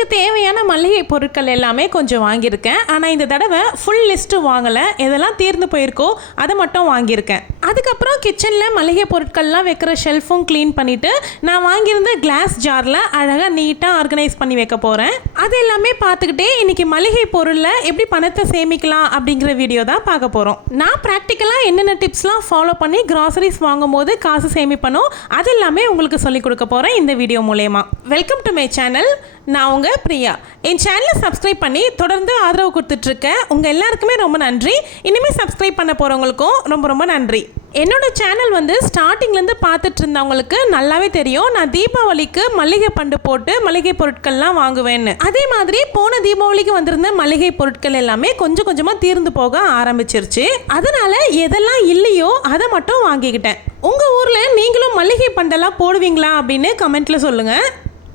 வீட்டுக்கு தேவையான மளிகை பொருட்கள் எல்லாமே கொஞ்சம் வாங்கியிருக்கேன். ஆனால் இந்த தடவை ஃபுல் லிஸ்ட்டு வாங்கலை. எதெல்லாம் தீர்ந்து போயிருக்கோ அதை மட்டும் வாங்கியிருக்கேன். அதுக்கப்புறம் கிச்சனில் மளிகை பொருட்கள்லாம் வைக்கிற ஷெல்ஃபும் க்ளீன் பண்ணிவிட்டு நான் வாங்கியிருந்த கிளாஸ் ஜாரில் அழகாக நீட்டாக ஆர்கனைஸ் பண்ணி வைக்க போகிறேன். அது எல்லாமே பார்த்துக்கிட்டே இன்றைக்கி மளிகை பொருளில் எப்படி பணத்தை சேமிக்கலாம் அப்படிங்கிற வீடியோ தான் பார்க்க போகிறோம். நான் ப்ராக்டிக்கலாக என்னென்ன டிப்ஸ்லாம் ஃபாலோ பண்ணி கிராசரிஸ் வாங்கும் போது காசு சேமிப்பணும் அது எல்லாமே உங்களுக்கு சொல்லிக் கொடுக்க போகிறேன் இந்த வீடியோ மூலமா. Welcome to my channel. நான் உங்கள் பிரியா. என் சேனலை சப்ஸ்கிரைப் பண்ணி தொடர்ந்து ஆதரவு கொடுத்துட்ருக்கேன். உங்கள் எல்லாருக்குமே ரொம்ப நன்றி. இனிமேல் சப்ஸ்கிரைப் பண்ண போகிறவங்களுக்கும் ரொம்ப ரொம்ப நன்றி. என்னோட சேனல் வந்து ஸ்டார்டிங்லேருந்து பார்த்துட்டு இருந்தவங்களுக்கு நல்லாவே தெரியும். நான் தீபாவளிக்கு மளிகை பண்டு போட்டு மளிகை பொருட்கள்லாம் வாங்குவேன்னு. அதே மாதிரி போன தீபாவளிக்கு வந்திருந்த மளிகை பொருட்கள் எல்லாமே கொஞ்சம் கொஞ்சமாக தீர்ந்து போக ஆரம்பிச்சிருச்சு. அதனால எதெல்லாம் இல்லையோ அதை மட்டும் வாங்கிக்கிட்டேன். உங்கள் ஊரில் நீங்களும் மளிகை பண்டெல்லாம் போடுவீங்களா அப்படின்னு கமெண்ட்டில் சொல்லுங்கள்.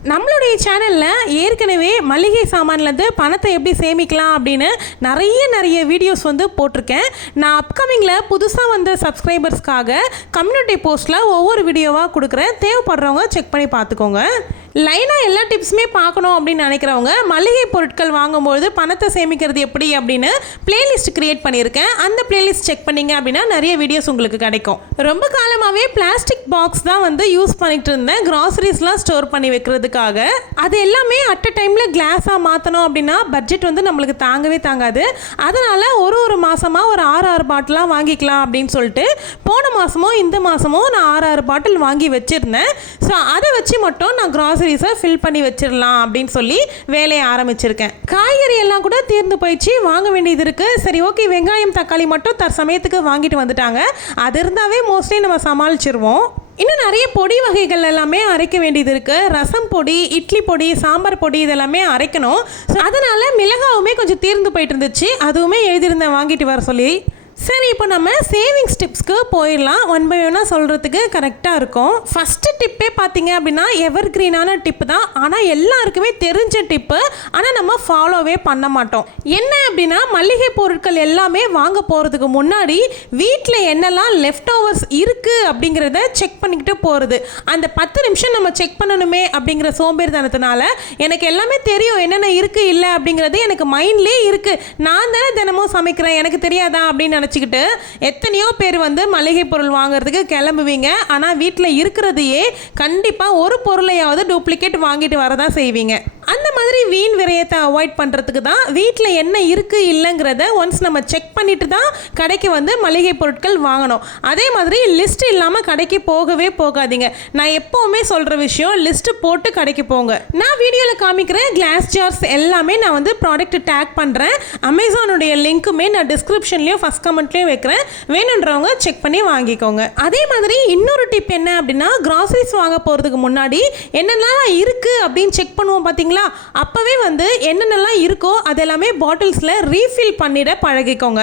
நம்மளுடைய சேனலில் ஏற்கனவே மளிகை சாமான்லேருந்து பணத்தை எப்படி சேமிக்கலாம் அப்படின்னு நிறைய வீடியோஸ் வந்து போட்டிருக்கேன். நான் அப்கமிங்கில் புதுசாக வந்த சப்ஸ்கிரைபர்ஸ்க்காக கம்யூனிட்டி போஸ்ட்டில் ஒவ்வொரு வீடியோவாக கொடுக்குறேன். தேவைப்படுறவங்க செக் பண்ணி பார்த்துக்கோங்க. லைனாக எல்லா டிப்ஸுமே பார்க்கணும் அப்படின்னு நினைக்கிறவங்க மளிகை பொருட்கள் வாங்கும்போது பணத்தை சேமிக்கிறது எப்படி அப்படின்னு பிளேலிஸ்ட் கிரியேட் பண்ணியிருக்கேன். அந்த பிளேலிஸ்ட் செக் பண்ணிங்க அப்படின்னா நிறைய வீடியோஸ் உங்களுக்கு கிடைக்கும். ரொம்ப காலமாகவே பிளாஸ்டிக் பாக்ஸ் தான் வந்து யூஸ் பண்ணிட்டு இருந்தேன் கிராசரிஸ்லாம் ஸ்டோர் பண்ணி வைக்கிறதுக்காக. அது எல்லாமே அட் அ டைமில் கிளாஸாக மாற்றணும் அப்படின்னா பட்ஜெட் வந்து நம்மளுக்கு தாங்கவே தாங்காது. அதனால் ஒரு மாதமாக ஒரு 6 பாட்டிலாக வாங்கிக்கலாம் அப்படின்னு சொல்லிட்டு போன மாதமோ இந்த மாதமோ நான் 6 பாட்டில் வாங்கி வச்சுருந்தேன். ஸோ அதை வச்சு மட்டும் நான் கிராசரிஸை ஃபில் பண்ணி வச்சிடலாம் அப்படின்னு சொல்லி வேலையை ஆரம்பிச்சிருக்கேன். காய்கறி எல்லாம் கூட தீர்ந்து போயிடுச்சு, வாங்க வேண்டியது இருக்குது. சரி ஓகே, வெங்காயம் தக்காளி மட்டும் சமயத்துக்கு வாங்கிட்டு வந்துட்டாங்க. அது இருந்தாவே மோஸ்ட்லி நம்ம சமாளிச்சிருவோம். இன்னும் நிறைய பொடி வகைகள் எல்லாமே அரைக்க வேண்டியது இருக்குது. ரசம் பொடி, இட்லி பொடி, சாம்பார் பொடி இதெல்லாமே அரைக்கணும். ஸோ அதனால் மிளகாவுமே கொஞ்சம் தீர்ந்து போயிட்டு இருந்துச்சு. அதுவுமே எழுதியிருந்தேன் வாங்கிட்டு வர சொல்லி. சரி, இப்போ நம்ம சேவிங்ஸ் டிப்ஸ்க்கு போயிடலாம். ஒன் பை ஒன்னாக சொல்கிறதுக்கு கரெக்டாக இருக்கும். ஃபஸ்ட்டு டிப்பே பார்த்தீங்க அப்படின்னா எவர் கிரீனான டிப்பு தான். ஆனால் எல்லாருக்குமே தெரிஞ்ச டிப்பு. ஆனால் நம்ம ஃபாலோவே பண்ண மாட்டோம். என்ன அப்படின்னா மளிகை பொருட்கள் எல்லாமே வாங்க போகிறதுக்கு முன்னாடி வீட்டில் என்னெல்லாம் லெஃப்ட் ஓவர்ஸ் இருக்குது அப்படிங்கிறத செக் பண்ணிக்கிட்டு போகிறது. அந்த 10 நிமிஷம் நம்ம செக் பண்ணணுமே அப்படிங்கிற சோம்பேறித்தனத்தினால எனக்கு எல்லாமே தெரியும் என்னென்ன இருக்குது இல்லை அப்படிங்கிறது எனக்கு மைண்ட்லேயே இருக்குது. நான் தானே தினமும் சமைக்கிறேன், எனக்கு தெரியாதா அப்படின்னு நினச்சிக்கிட்டு எத்தனையோ பேர் வந்து மளிகை பொருள் வாங்குறதுக்கு கிளம்புவீங்க. ஆனால் வீட்டில் இருக்கிறதையே கண்டிப்பாக ஒரு பொருளையாவது டூப்ளிகேட் வாங்கிட்டு வரதான் செய்வீங்க. அந்த மாதிரி வீண் விரயத்தை அவாய்ட் பண்ணுறதுக்கு தான் வீட்டில் என்ன இருக்குது இல்லைங்கிறத ஒன்ஸ் நம்ம செக் பண்ணிட்டு தான் கடைக்கு வந்து மளிகை பொருட்கள் வாங்கணும். அதே மாதிரி லிஸ்ட் இல்லாமல் கடைக்கு போகவே போகாதீங்க. நான் எப்போவுமே சொல்கிற விஷயம், லிஸ்ட்டு போட்டு கடைக்கு போங்க. நான் வீடியோவில் காமிக்கிறேன் கிளாஸ் ஜார்ஸ் எல்லாமே நான் வந்து ப்ராடக்ட் டேக் பண்ணுறேன். அமேசானுடைய லிங்க்குமே நான் டிஸ்கிரிப்ஷன்லேயும் ஃபஸ்ட் கமெண்ட்லேயும் வைக்கிறேன். வேணுன்றவங்க செக் பண்ணி வாங்கிக்கோங்க. அதே மாதிரி இன்னொரு டிப் என்ன அப்படின்னா கிராசரிஸ் வாங்க போகிறதுக்கு முன்னாடி என்னென்னலாம் இருக்குது அப்படின்னு செக் பண்ணுவோம் பார்த்தீங்களா. அப்பவே வந்து என்னென்னலாம் இருக்கோ அதெல்லாமே பாட்டில்ஸில் ரீஃபில் பண்ணிட பழகிக்கோங்க.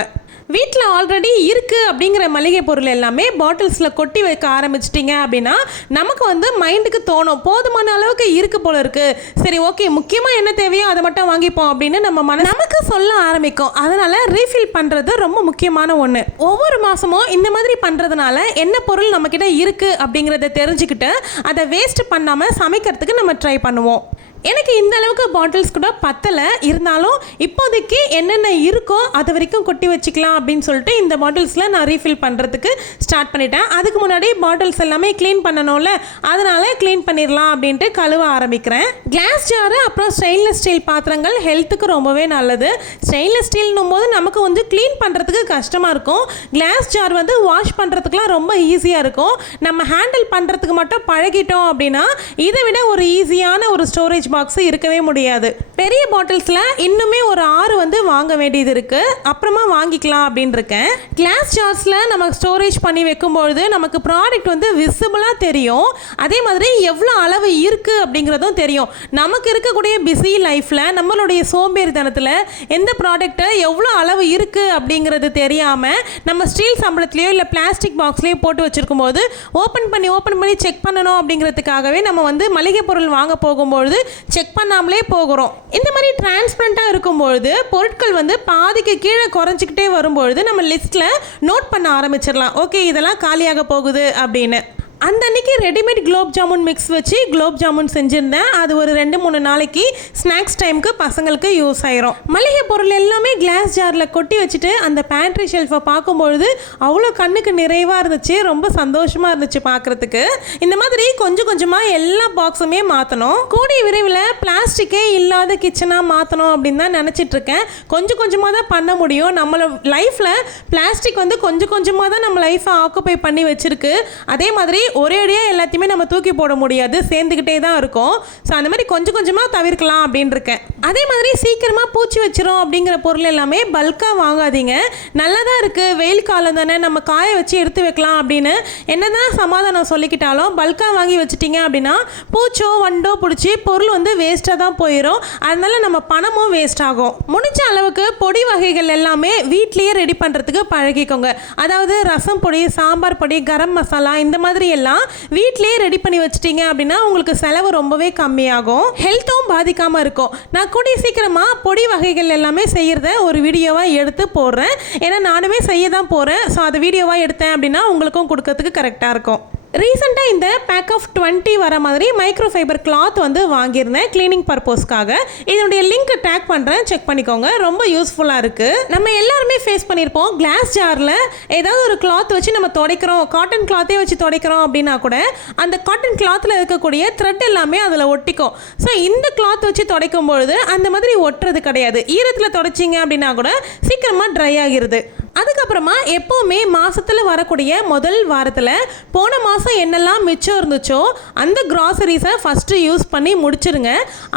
வீட்டில் ஆல்ரெடி இருக்குது அப்படிங்கிற மளிகை பொருள் எல்லாமே பாட்டில்ஸில் கொட்டி வைக்க ஆரம்பிச்சிட்டிங்க அப்படின்னா நமக்கு வந்து மைண்டுக்கு தோணும் போதுமான அளவுக்கு இருக்குது போல இருக்குது. சரி ஓகே, முக்கியமாக என்ன தேவையோ அதை மட்டும் வாங்கிப்போம் அப்படின்னு நமக்கு சொல்ல ஆரம்பிக்கும். அதனால் ரீஃபில் பண்ணுறது ரொம்ப முக்கியமான ஒன்று. ஒவ்வொரு மாதமும் இந்த மாதிரி பண்ணுறதுனால என்ன பொருள் நம்மக்கிட்ட இருக்குது அப்படிங்கிறத தெரிஞ்சுக்கிட்டு அதை வேஸ்ட் பண்ணாமல் சமைக்கிறதுக்கு நம்ம ட்ரை பண்ணுவோம். எனக்கு இந்த அளவுக்கு பாட்டில்ஸ் கூட பத்தலை. இருந்தாலும் இப்போதைக்கு என்னென்ன இருக்கோ அது வரைக்கும் கொட்டி வச்சுக்கலாம் அப்படின்னு சொல்லிட்டு இந்த பாட்டில்ஸில் நான் ரீஃபில் பண்ணுறதுக்கு ஸ்டார்ட் பண்ணிட்டேன். அதுக்கு முன்னாடி பாட்டில்ஸ் எல்லாமே க்ளீன் பண்ணணும்ல, அதனால க்ளீன் பண்ணிடலாம் அப்படின்ட்டு கழுவ ஆரம்பிக்கிறேன். கிளாஸ் ஜாரு அப்புறம் ஸ்டெயின்லெஸ் ஸ்டீல் பாத்திரங்கள் ஹெல்த்துக்கு ரொம்பவே நல்லது. ஸ்டெயின்லெஸ் ஸ்டீல்னும் போது நமக்கு வந்து க்ளீன் பண்ணுறதுக்கு கஷ்டமாக இருக்கும். கிளாஸ் ஜார் வந்து வாஷ் பண்ணுறதுக்குலாம் ரொம்ப ஈஸியாக இருக்கும். நம்ம ஹேண்டில் பண்ணுறதுக்கு மட்டும் பழகிட்டோம் அப்படின்னா இதை விட ஒரு ஈஸியான ஒரு ஸ்டோரேஜ் பாக்ஸ் இருக்கவே முடியாது. பெரிய பாட்டில்ஸில் இன்னுமே ஒரு 6 வந்து வாங்க வேண்டியது இருக்குது. அப்புறமா வாங்கிக்கலாம் அப்படின்னு இருக்கேன். கிளாஸ் ஜார்ஸில் நம்ம ஸ்டோரேஜ் பண்ணி வைக்கும்பொழுது நமக்கு ப்ராடக்ட் வந்து விசிபிளாக தெரியும். அதே மாதிரி எவ்வளோ அளவு இருக்குது அப்படிங்கிறதும் தெரியும். நமக்கு இருக்கக்கூடிய பிஸி லைஃப்பில் நம்மளுடைய சோம்பேறித்தனத்தில் எந்த ப்ராடக்ட்டை எவ்வளோ அளவு இருக்குது அப்படிங்கிறது தெரியாமல் நம்ம ஸ்டீல் சம்பளத்துலேயோ இல்லை பிளாஸ்டிக் பாக்ஸ்லேயோ போட்டு வச்சுருக்கும் போது ஓப்பன் பண்ணி செக் பண்ணணும் அப்படிங்கிறதுக்காகவே நம்ம வந்து மளிகை பொருள் வாங்க போகும்பொழுது செக் பண்ணாமலே போகிறோம். இந்த மாதிரி டிரான்ஸ்பரண்டாக இருக்கும்பொழுது பொருட்கள் வந்து பாதிக்கு கீழே குறைஞ்சிக்கிட்டே வரும்பொழுது நம்ம லிஸ்ட்டில் நோட் பண்ண ஆரம்பிச்சிடலாம். ஓகே, இதெல்லாம் காலியாக போகுது அப்படின்னு. அந்த அன்னைக்கு ரெடிமேட் குலோப் ஜாமுன் மிக்ஸ் வச்சு குலோப் ஜாமுன் செஞ்சுருந்தேன். அது ஒரு 2-3 நாளைக்கு ஸ்நாக்ஸ் டைமுக்கு பசங்களுக்கு யூஸ் ஆயிரும். மளிகை பொருள் எல்லாமே கிளாஸ் ஜாரில் கொட்டி வச்சுட்டு அந்த பேண்ட்ரி ஷெல்ஃபை பார்க்கும்பொழுது அவ்வளோ கண்ணுக்கு நிறைவாக இருந்துச்சு. ரொம்ப சந்தோஷமாக இருந்துச்சு பார்க்குறதுக்கு. இந்த மாதிரி கொஞ்சம் கொஞ்சமாக எல்லா பாக்ஸுமே மாற்றணும். கூடிய விரைவில் பிளாஸ்டிக்கே இல்லாத கிச்சனாக மாற்றணும் அப்படின்னு தான் நினச்சிட்ருக்கேன். கொஞ்சம் கொஞ்சமாக தான் பண்ண முடியும். நம்மளோட லைஃப்பில் பிளாஸ்டிக் வந்து கொஞ்சம் கொஞ்சமாக தான் நம்ம லைஃப்பை ஆக்குப்பை பண்ணி வச்சுருக்கு. அதே மாதிரி ஒரேடியாக எல்லாத்தையுமே நம்ம தூக்கி போட முடியாது, சேர்ந்துக்கிட்டே தான் இருக்கும். ஸோ அந்த மாதிரி கொஞ்சம் கொஞ்சமாக தவிர்க்கலாம் அப்படின்னு இருக்கேன். அதே மாதிரி சீக்கிரமாக பூச்சி வச்சிரும் அப்படிங்கிற பொருள் எல்லாமே பல்காக வாங்காதீங்க. நல்லா தான் இருக்குது, வெயில் காலம் தானே, நம்ம காய வச்சு எடுத்து வைக்கலாம் அப்படின்னு என்னதான் சமாதானம் சொல்லிக்கிட்டாலும் பல்காக வாங்கி வச்சுட்டிங்க அப்படின்னா பூச்சோ வண்டோ பிடிச்சி பொருள் வந்து வேஸ்ட்டாக தான் போயிடும். அதனால நம்ம பணமும் வேஸ்ட் ஆகும். முடிஞ்ச அளவுக்கு பொடி வகைகள் எல்லாமே வீட்லேயே ரெடி பண்ணுறதுக்கு பழகிக்கோங்க. அதாவது ரசம் பொடி, சாம்பார் பொடி, கரம் மசாலா இந்த மாதிரி எல்லாம் வீட்லேயே ரெடி பண்ணி வச்சிட்டிங்க அப்படின்னா உங்களுக்கு செலவு ரொம்பவே கம்மியாகும், ஹெல்த்தும் பாதிக்காமல் இருக்கும். நான் கூடிய சீக்கிரமாக பொடி வகைகள் எல்லாமே செய்கிறத ஒரு வீடியோவாக எடுத்து போடுறேன். ஏன்னா நானுமே செய்ய தான் போகிறேன். ஸோ அது வீடியோவாக எடுத்தேன் அப்படின்னா உங்களுக்கும் கொடுக்கறதுக்கு கரெக்டாக இருக்கும். ரீசெண்டாக இந்த பேக் ஆஃப் 20 வர மாதிரி மைக்ரோ ஃபைபர் கிளாத் வந்து வாங்கியிருந்தேன் கிளீனிங் பர்பஸ்க்காக. இதனுடைய லிங்க் டேக் பண்ணுறேன், செக் பண்ணிக்கோங்க. ரொம்ப யூஸ்ஃபுல்லாக இருக்குது. நம்ம எல்லாருமே ஃபேஸ் பண்ணியிருப்போம், கிளாஸ் ஜாரில் ஏதாவது ஒரு கிளாத் வச்சு நம்ம துடைக்கிறோம், காட்டன் கிளாத்தே வச்சு துடைக்கிறோம் அப்படின்னா கூட அந்த காட்டன் கிளாத்தில் இருக்கக்கூடிய த்ரெட் எல்லாமே அதில் ஒட்டிக்கும். ஸோ இந்த கிளாத் வச்சு துடைக்கும் பொழுது அந்த மாதிரி ஒட்டுறது கிடையாது. ஈரத்தில் துடைச்சிங்க அப்படின்னா கூட சீக்கிரமாக ட்ரை ஆகிருது. அதுக்கப்புறமா எப்போவுமே மாதத்தில் வரக்கூடிய முதல் வாரத்தில் போன மாதம் என்னெல்லாம் மிச்சம் இருந்துச்சோ அந்த க்ராசரிஸை ஃபஸ்ட்டு யூஸ் பண்ணி முடிச்சிருங்க.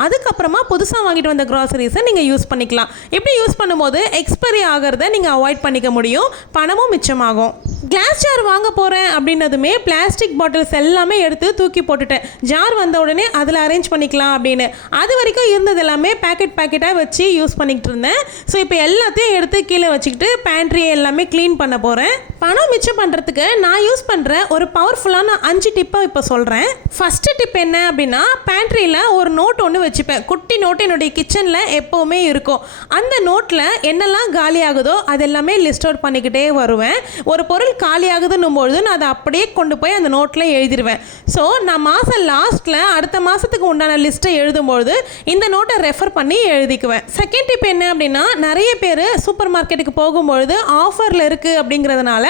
அதுக்கப்புறமா புதுசாக வாங்கிட்டு வந்த க்ராசரிஸை நீங்கள் யூஸ் பண்ணிக்கலாம். இப்படி யூஸ் பண்ணும்போது எக்ஸ்பைரி ஆகிறத நீங்கள் அவாய்ட் பண்ணிக்க முடியும், பணமும் மிச்சமாகும். கிளாஸ் ஜார் வாங்க போகிறேன் அப்படின்னதுமே பிளாஸ்டிக் பாட்டில்ஸ் எல்லாமே எடுத்து தூக்கி போட்டுட்டேன். ஜார் வந்த உடனே அதில் அரேஞ்ச் பண்ணிக்கலாம் அப்படின்னு. அது வரைக்கும் இருந்தது எல்லாமே பேக்கெட்டாக வச்சு யூஸ் பண்ணிக்கிட்டு இருந்தேன். ஸோ இப்போ எல்லாத்தையும் எடுத்து கீழே வச்சுக்கிட்டு பேண்ட்ரி எல்லாமே க்ளீன் பண்ண போகிறேன். பணம் மிச்சம் பண்ணுறதுக்கு நான் யூஸ் பண்ணுற ஒரு பவர்ஃபுல்லான 5 டிப்பை இப்போ சொல்கிறேன். ஃபஸ்ட்டு டிப் என்ன அப்படின்னா, பேண்ட்ரியில் ஒரு நோட் ஒன்று வச்சுப்பேன். குட்டி நோட்டு என்னுடைய கிச்சனில் எப்போவுமே இருக்கும். அந்த நோட்டில் என்னெல்லாம் காலி ஆகுதோ அதெல்லாமே லிஸ்ட் அவுட் பண்ணிக்கிட்டே வருவேன். ஒரு பொருள் காலி ஆகுதுன்னும் பொழுது நான் அதை அப்படியே கொண்டு போய் அந்த நோட்டில் எழுதிடுவேன். ஸோ நான் மாதம் லாஸ்ட்டில் அடுத்த மாதத்துக்கு உண்டான லிஸ்ட்டை எழுதும்பொழுது இந்த நோட்டை ரெஃபர் பண்ணி எழுதிக்குவேன். செகண்ட் டிப் என்ன அப்படின்னா, நிறைய பேர் சூப்பர் மார்க்கெட்டுக்கு போகும்பொழுது ஆஃபரில் இருக்குது அப்படிங்கிறதுனால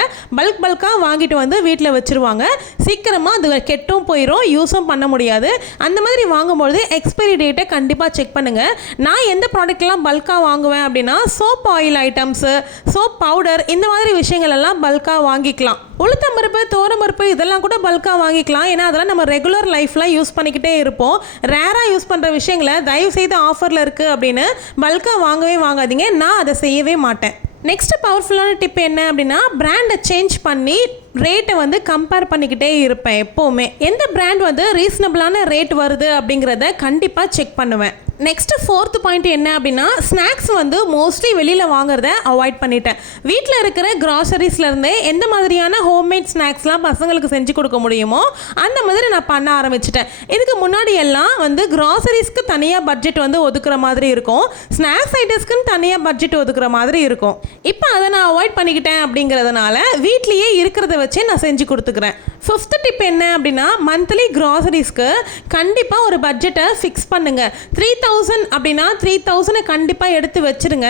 பல்காக வாங்கிட்டு வந்து வீட்டில் வச்சுருவாங்க. சீக்கிரமாக அது கெட்டும் போயிடும், யூஸும் பண்ண முடியாது. அந்த மாதிரி வாங்கும்பொழுது எக்ஸ்பைரி டேட்டை கண்டிப்பாக செக் பண்ணுங்கள். நான் எந்த ப்ராடக்ட்லாம் பல்காக வாங்குவேன் அப்படின்னா, soap oil items, soap powder, இந்த மாதிரி விஷயங்கள் எல்லாம் பல்காக வாங்கிக்கலாம். உளுத்தம்பருப்பு, தோரம்பருப்பு இதெல்லாம் கூட பல்காக வாங்கிக்கலாம். ஏன்னா அதெல்லாம் நம்ம ரெகுலர் லைஃப்பில் யூஸ் பண்ணிக்கிட்டே இருப்போம். ரேராக யூஸ் பண்ணுற விஷயங்களை தயவுசெய்து ஆஃபரில் இருக்குது அப்படின்னு பல்காக வாங்கவே வாங்காதீங்க. நான் அதை செய்யவே மாட்டேன். நெக்ஸ்ட் பவர்ஃபுல்லான டிப் என்ன அப்படின்னா, பிராண்டை சேஞ்ச் பண்ணி ரேட்டை வந்து கம்பேர் பண்ணிக்கிட்டே இருப்பேன். எப்போவுமே எந்த பிராண்ட் வந்து ரீசனபிளான ரேட் வருது அப்படிங்கிறத கண்டிப்பாக செக் பண்ணுவேன். நெக்ஸ்ட் 4th பாயிண்ட் என்ன அப்படின்னா, ஸ்நாக்ஸ் வந்து மோஸ்ட்லி வெளியில் வாங்குறத அவாய்ட் பண்ணிட்டேன். வீட்டில் இருக்கிற கிராசரிஸ்லேருந்தே எந்த மாதிரியான ஹோம்மேட் ஸ்நாக்ஸ்லாம் பசங்களுக்கு செஞ்சு கொடுக்க முடியுமோ அந்த மாதிரி நான் பண்ண ஆரம்பிச்சிட்டேன். இதுக்கு முன்னாடி எல்லாம் வந்து கிராசரிஸ்க்கு தனியாக பட்ஜெட் வந்து ஒதுக்குற மாதிரி இருக்கும், ஸ்நாக்ஸ் ஐட்டம்ஸ்க்குன்னு தனியாக பட்ஜெட் ஒதுக்குற மாதிரி இருக்கும். இப்போ அதை நான் அவாய்ட் பண்ணிக்கிட்டேன். அப்படிங்கிறதுனால வீட்லேயே இருக்கிறத வச்சு நான் செஞ்சு கொடுத்துக்கிறேன். 5th டிப் என்ன அப்படின்னா, மந்த்லி கிராசரிஸ்க்கு கண்டிப்பாக ஒரு பட்ஜெட்டை ஃபிக்ஸ் பண்ணுங்கள். 3000 அப்படின்னா 3000 கண்டிப்பாக எடுத்து வச்சுருங்க.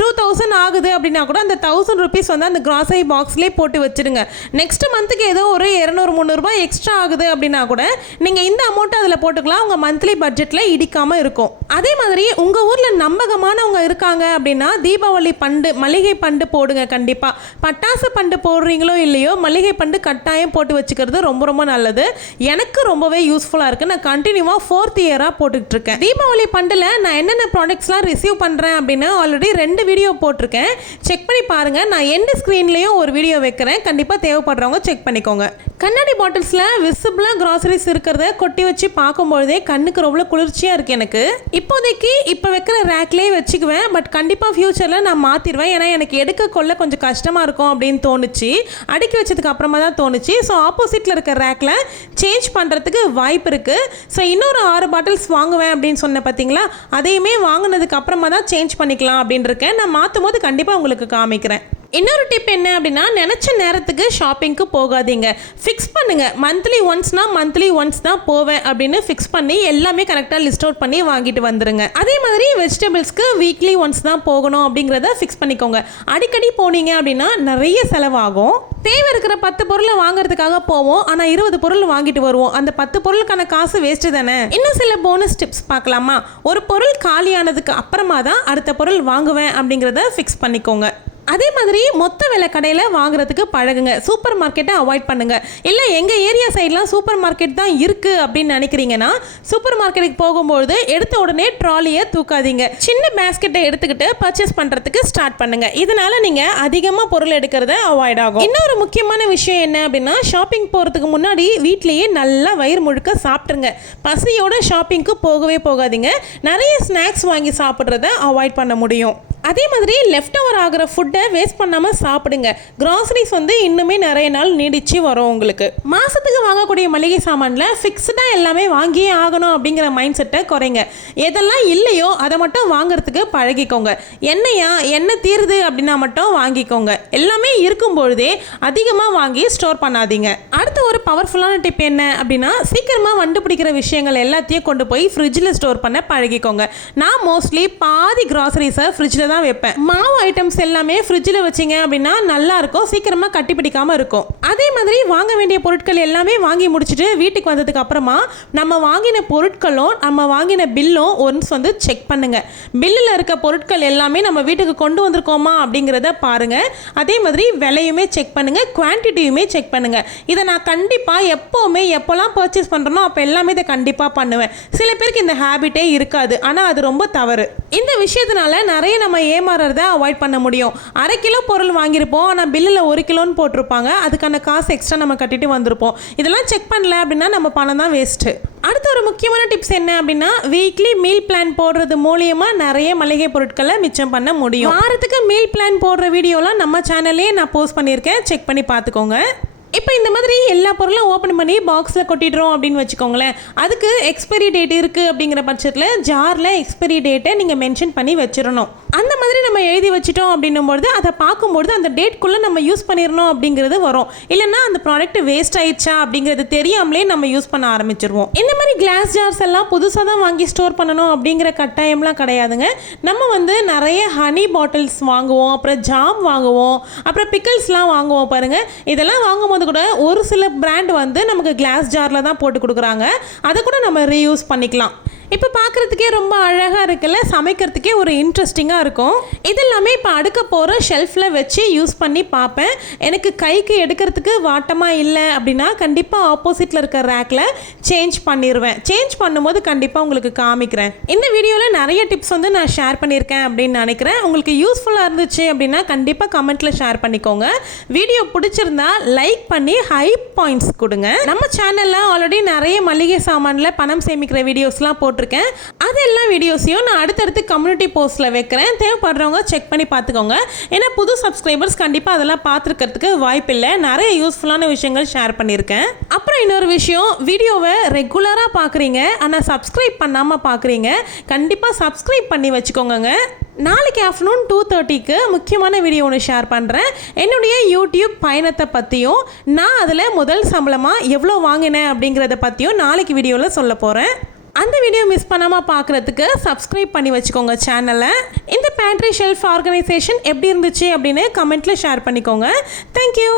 2000 ஆகுது அப்படின்னா கூட அந்த 1000 rupees வந்து அந்த கிராசரி பாக்ஸ்லேயே போட்டு வச்சுருங்க. நெக்ஸ்ட் மந்த்துக்கு ஏதோ ஒரு 200-300 எக்ஸ்ட்ரா ஆகுது அப்படின்னா கூட நீங்கள் இந்த அமௌண்ட்டை அதில் போட்டுக்கலாம். உங்கள் மந்த்லி பட்ஜெட்டில் இடிக்காமல் இருக்கும். அதே மாதிரி உங்கள் ஊரில் நம்பகமானவங்க இருக்காங்க அப்படின்னா தீபாவளி பண்டு, மளிகை பண்டு போடுங்க. கண்டிப்பாக பட்டாசு பண்டு போடுறீங்களோ இல்லையோ, மளிகை பண்டு கட்டாயம் போட்டு வச்சுக்கிறது ரொம்ப ரொம்ப நல்லது. எனக்கு ரொம்பவே யூஸ்ஃபுல்லாக இருக்குது. நான் கண்டினியூவாக 4th இயராக போட்டுக்கிட்டு இருக்கேன். தீபாவளி பண்டில் நான் என்னென்ன ப்ராடக்ட்ஸ்லாம் ரிசீவ் பண்ணுறேன் அப்படின்னு ஆல்ரெடி 2 வீடியோ போட்டிருக்கேன், செக் பண்ணி பாருங்கள். நான் எண்ட் ஸ்க்ரீன்லேயும் ஒரு வீடியோ வைக்கிறேன், கண்டிப்பாக தேவைப்படுறவங்க செக் பண்ணிக்கோங்க. கண்ணாடி பாட்டில்ஸில் விசிபிளாக கிராசரிஸ் இருக்கிறத கொட்டி வச்சு பார்க்கும்பொழுதே கண்ணுக்கு ரொம்ப குளிர்ச்சியாக இருக்குது எனக்கு. இப்போதைக்கு இப்போ வைக்கிற ரேக்லேயே வச்சுக்குவேன். பட் கண்டிப்பாக ஃப்யூச்சரில் நான் மாற்றிடுவேன். ஏன்னா எனக்கு எடுக்க கொள்ள கொஞ்சம் கஷ்டமாக இருக்கும் அப்படின்னு தோணுச்சு. அடுக்கி வச்சதுக்கு அப்புறமா தான் தோணுச்சு. ஸோ ஆப்போசிட்டில் இருக்க ரேக்கில் சேஞ்ச் பண்ணுறதுக்கு வாய்ப்பு இருக்குது. ஸோ இன்னொரு 6 பாட்டில்ஸ் வாங்குவேன் அப்படின்னு சொன்ன பார்த்தீங்களா, அதையுமே வாங்கினதுக்கு அப்புறமா தான் சேஞ்ச் பண்ணிக்கலாம் அப்படின்னு இருக்கேன். நான் மாற்றும் போது கண்டிப்பாக உங்களுக்கு காமிக்கிறேன். இன்னொரு டிப் என்ன அப்படின்னா, நினச்ச நேரத்துக்கு ஷாப்பிங்க்கு போகாதீங்க. ஃபிக்ஸ் பண்ணுங்கள், மந்த்லி ஒன்ஸ் தான் போவேன் அப்படின்னு ஃபிக்ஸ் பண்ணி எல்லாமே கரெக்டாக லிஸ்ட் அவுட் பண்ணி வாங்கிட்டு வந்துருங்க. அதே மாதிரி வெஜிடபிள்ஸ்க்கு வீக்லி ஒன்ஸ் தான் போகணும் அப்படிங்கிறத ஃபிக்ஸ் பண்ணிக்கோங்க. அடிக்கடி போனீங்க அப்படின்னா நிறைய செலவாகும். தேவை இருக்கிற 10 பொருளை வாங்குறதுக்காக போவோம், ஆனால் 20 பொருள் வாங்கிட்டு வருவோம். அந்த 10 பொருளுக்கான காசு வேஸ்ட்டு தானே. இன்னும் சில போனஸ் டிப்ஸ் பார்க்கலாமா? ஒரு பொருள் காலியானதுக்கு அப்புறமா தான் அடுத்த பொருள் வாங்குவேன் அப்படிங்கிறத ஃபிக்ஸ் பண்ணிக்கோங்க. அதே மாதிரி மொத்த விலை கடையில் வாங்குறதுக்கு பழகுங்க. சூப்பர் மார்க்கெட்டை அவாய்ட் பண்ணுங்கள். இல்லை எங்கள் ஏரியா சைட்லாம் சூப்பர் மார்க்கெட் தான் இருக்குது அப்படின்னு நினைக்கிறீங்கன்னா, சூப்பர் மார்க்கெட்டுக்கு போகும்போது எடுத்த உடனே ட்ராலியை தூக்காதீங்க. சின்ன பேஸ்கெட்டை எடுத்துக்கிட்டு பர்ச்சேஸ் பண்ணுறதுக்கு ஸ்டார்ட் பண்ணுங்கள். இதனால் நீங்கள் அதிகமாக பொருள் எடுக்கிறத அவாய்ட் ஆகும். இன்னொரு முக்கியமான விஷயம் என்ன அப்படின்னா, ஷாப்பிங் போகிறதுக்கு முன்னாடி வீட்லேயே நல்லா வயிறு முழுக்க சாப்பிட்ருங்க. பசியோட ஷாப்பிங்க்கு போகவே போகாதீங்க. நிறைய ஸ்நாக்ஸ் வாங்கி சாப்பிட்றத அவாய்ட் பண்ண முடியும். அதே மாதிரி லெஃப்ட் ஓவர் ஆகிற ஃபுட்டை வேஸ்ட் பண்ணாமல் சாப்பிடுங்க. கிராசரிஸ் இன்னுமே நிறைய நாள் நீடிச்சு வரும். உங்களுக்கு மாதத்துக்கு வாங்கக்கூடிய மளிகை சாமானில் ஃபிக்ஸ்டாக எல்லாமே வாங்கியே ஆகணும் அப்படிங்கிற மைண்ட் செட்டை குறைங்க. எதெல்லாம் இல்லையோ அதை மட்டும் வாங்குறதுக்கு பழகிக்கோங்க. எண்ணெய் தீருது அப்படின்னா மட்டும் வாங்கிக்கோங்க. எல்லாமே இருக்கும் பொழுதே அதிகமாக வாங்கி ஸ்டோர் பண்ணாதீங்க. அடுத்து ஒரு பவர்ஃபுல்லான டிப் என்ன அப்படின்னா, சீக்கிரமாக கண்டுபிடிக்கிற விஷயங்கள் எல்லாத்தையும் கொண்டு போய் ஃப்ரிட்ஜில் ஸ்டோர் பண்ண பழகிக்கோங்க. நான் மோஸ்ட்லி பாதி கிராசரிஸை ஃப்ரிட்ஜில் தான் வைப்பேன். மாவு ஐட்டம்ஸ் எல்லாமே ஃப்ரிட்ஜில் வச்சிங்க அப்படின்னா நல்லா இருக்கும், சீக்கிரமாக கட்டி பிடிக்காமல் இருக்கும். அதே மாதிரி வாங்க வேண்டிய பொருட்கள் எல்லாமே வாங்கி முடிச்சுட்டு வீட்டுக்கு வந்ததுக்கு அப்புறமா நம்ம வாங்கின பொருட்களும் நம்ம வாங்கின பில்லும் ஒன்ஸ் செக் பண்ணுங்க. பில்லில் இருக்க பொருட்கள் எல்லாமே நம்ம வீட்டுக்கு கொண்டு வந்திருக்கோமா அப்படிங்கிறத பாருங்க. அதே மாதிரி விலையுமே செக் பண்ணுங்க, குவான்டிட்டியுமே செக் பண்ணுங்க. இதை நான் கண்டிப்பாக எப்போல்லாம் பர்ச்சேஸ் பண்ணுறனோ அப்போ எல்லாமே இதை கண்டிப்பாக பண்ணுவேன். சில பேருக்கு இந்த ஹேபிட்டே இருக்காது, ஆனால் அது ரொம்ப தவறு. இந்த விஷயத்தினால நிறைய நம்ம ஏமாறுறத அவாய்ட் பண்ண முடியும். 1/2 கிலோ பொருள் வாங்கியிருப்போம், ஆனால் பில்லில் 1 கிலோன்னு போட்டிருப்பாங்க. அதுக்கான காசு எக்ஸ்ட்ரா நம்ம கட்டிட்டு வந்திருப்போம். இதெல்லாம் செக் பண்ணல அப்படின்னா நம்ம பணம் தான் வேஸ்ட்டு. அடுத்த ஒரு முக்கியமான டிப்ஸ் என்ன அப்படின்னா, வீக்லி மீல் பிளான் போடுறது மூலியமாக நிறைய மளிகை பொருட்களை மிச்சம் பண்ண முடியும். வாரத்துக்கு மீல் பிளான் போடுற வீடியோலாம் நம்ம சேனல்லே நான் போஸ்ட் பண்ணியிருக்கேன், செக் பண்ணி பார்த்துக்கோங்க. இப்போ இந்த மாதிரி எல்லா பொருளும் ஓப்பன் பண்ணி பாக்ஸில் கொட்டிடுறோம் அப்படின்னு வச்சுக்கோங்களேன். அதுக்கு எக்ஸ்பைரி டேட் இருக்குது அப்படிங்கிற பட்சத்தில் ஜாரில் எக்ஸ்பைரி டேட்டை நீங்கள் மென்ஷன் பண்ணி வச்சிடணும். அந்த மாதிரி நம்ம எழுதி வச்சிட்டோம் அப்படின்னும்போது அதை பார்க்கும்பொழுது அந்த டேட்குள்ளே நம்ம யூஸ் பண்ணிடணும் அப்படிங்கிறது வரும். இல்லைன்னா அந்த ப்ராடக்ட் வேஸ்ட் ஆயிடுச்சா அப்படிங்கிறது தெரியாமலே நம்ம யூஸ் பண்ண ஆரம்பிச்சிருவோம். இந்த மாதிரி கிளாஸ் ஜார்ஸ் எல்லாம் புதுசாக தான் வாங்கி ஸ்டோர் பண்ணணும் அப்படிங்கிற கட்டாயம்லாம் கிடையாதுங்க. நம்ம நிறைய ஹனி பாட்டில்ஸ் வாங்குவோம், அப்புறம் ஜாம் வாங்குவோம், அப்புறம் பிக்கிள்ஸ்லாம் வாங்குவோம் பாருங்கள். இதெல்லாம் வாங்கும்போது கூட ஒரு சில பிராண்ட் நமக்கு கிளாஸ் ஜாரில் தான் போட்டு கொடுக்குறாங்க. அதை கூட நம்ம ரீயூஸ் பண்ணிக்கலாம். இப்போ பார்க்குறதுக்கே ரொம்ப அழகாக இருக்குல்ல, சமைக்கிறதுக்கே ஒரு இன்ட்ரெஸ்டிங்காக இருக்கும். இதெல்லாமே இப்போ அடுக்க போகிற ஷெல்ஃபில் வச்சு யூஸ் பண்ணி பார்ப்பேன். எனக்கு கைக்கு எடுக்கிறதுக்கு வாட்டமாக இல்லை அப்படின்னா கண்டிப்பாக ஆப்போசிட்டில் இருக்க ரேக்கில் சேஞ்ச் பண்ணிடுவேன். சேஞ்ச் பண்ணும்போது கண்டிப்பாக உங்களுக்கு காமிக்கிறேன். இந்த வீடியோவில் நிறைய டிப்ஸ் நான் ஷேர் பண்ணியிருக்கேன் அப்படின்னு நினைக்கிறேன். உங்களுக்கு யூஸ்ஃபுல்லாக இருந்துச்சு அப்படின்னா கண்டிப்பாக கமெண்ட்டில் ஷேர் பண்ணிக்கோங்க. வீடியோ பிடிச்சிருந்தா லைக் பண்ணி ஹை பாயிண்ட்ஸ் கொடுங்க. நம்ம சேனலில் ஆல்ரெடி நிறைய மளிகை சாமானில் பணம் சேமிக்கிற வீடியோஸ்லாம் போட்டு அது எல்லா வீடியோஸையும் நான் அடுத்தடுத்து கம்யூனிட்டி போஸ்ட்டில் வைக்கிறேன். தேவைப்படுறவங்க செக் பண்ணி பார்த்துக்கோங்க. ஏன்னா புது சப்ஸ்கிரைபர்ஸ் கண்டிப்பாக அதெல்லாம் பார்த்துருக்கிறதுக்கு வாய்ப்பு இல்லை. நிறைய யூஸ்ஃபுல்லான விஷயங்கள் ஷேர் பண்ணியிருக்கேன். அப்புறம் இன்னொரு விஷயம், வீடியோவை ரெகுலராக பார்க்குறீங்க ஆனால் சப்ஸ்கிரைப் பண்ணாமல் பார்க்குறீங்க. கண்டிப்பாக சப்ஸ்கிரைப் பண்ணி வச்சுக்கோங்க. நாளைக்கு ஆஃப்டர்நூன் 2:30க்கு முக்கியமான வீடியோ ஒன்று ஷேர் பண்ணுறேன். என்னுடைய யூடியூப் பயணத்தை பற்றியும் நான் அதில் முதல் சம்பளமாக எவ்வளோ வாங்கினேன் அப்படிங்கிறத பற்றியும் நாளைக்கு வீடியோவில் சொல்ல போகிறேன். அந்த வீடியோ மிஸ் பண்ணாமல் பார்க்குறதுக்கு சப்ஸ்கிரைப் பண்ணி வச்சுக்கோங்க சேனலை. இந்த பேண்ட்ரி ஷெல்ஃப் ஆர்கனைசேஷன் எப்படி இருந்துச்சு அப்படின்னு கமெண்ட்டில் ஷேர் பண்ணிக்கோங்க. தேங்க்யூ.